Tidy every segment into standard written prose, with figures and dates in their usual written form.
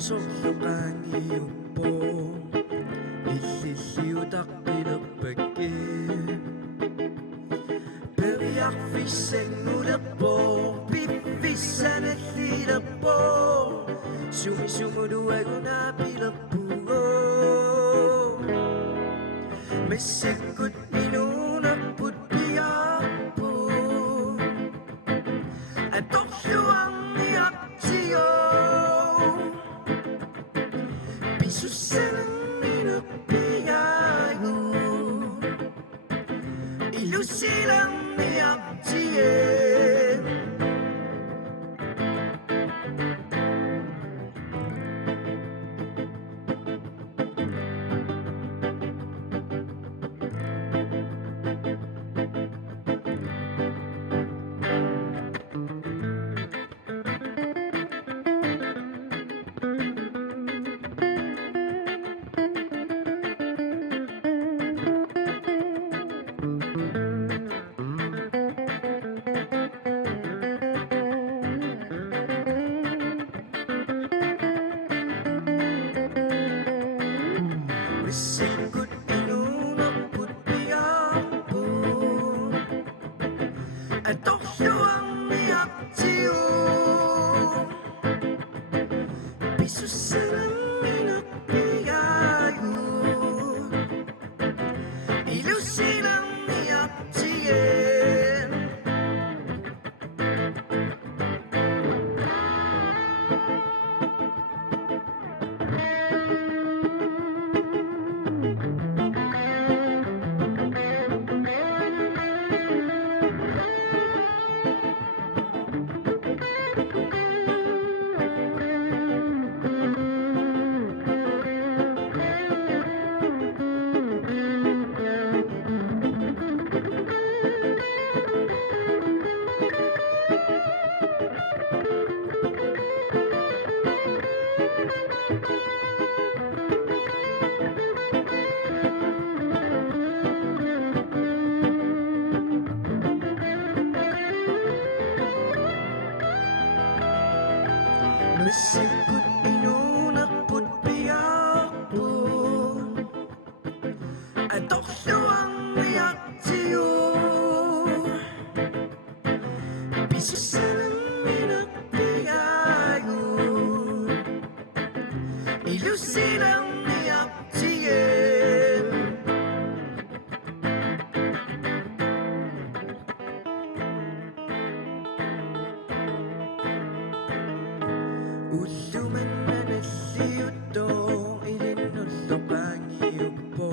Sobrang iyong po Ililiutak pinapagin Beriak fiseng mula po Pipisan at lila po Sumisumuduay ko na pilapungo May sikot pinunapot biyak po At okyo ang iyak siyo Susanang minapiyago Ilusilang miyaktiyen Sikot pinunapot biyak po At okyo ang iyak siyo Piso sanang minapiyayo Ilusin ang iyak siyen Masikot pinunapot biyak po At okyo ang iyak siyo Piso sanang minapiyayo Ilusin ang iyak siyen Uluman na nasiyuto Ilinulok ang iyong po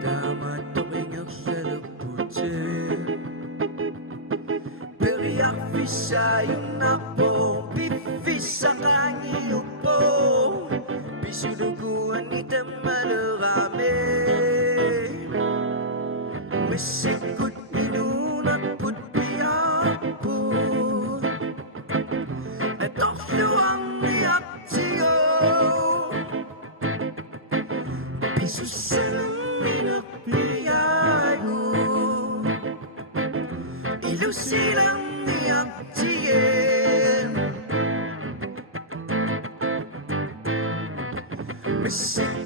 Tama tumingak sa laputin Beriak fisayong na po Pifisak ang iyong po Pisuduguan ita malarami Masikot pinunapot biyak po At okyo ang iyak siyo Piso sanang minapiyayo Ilusin ang iyak siyen Masikot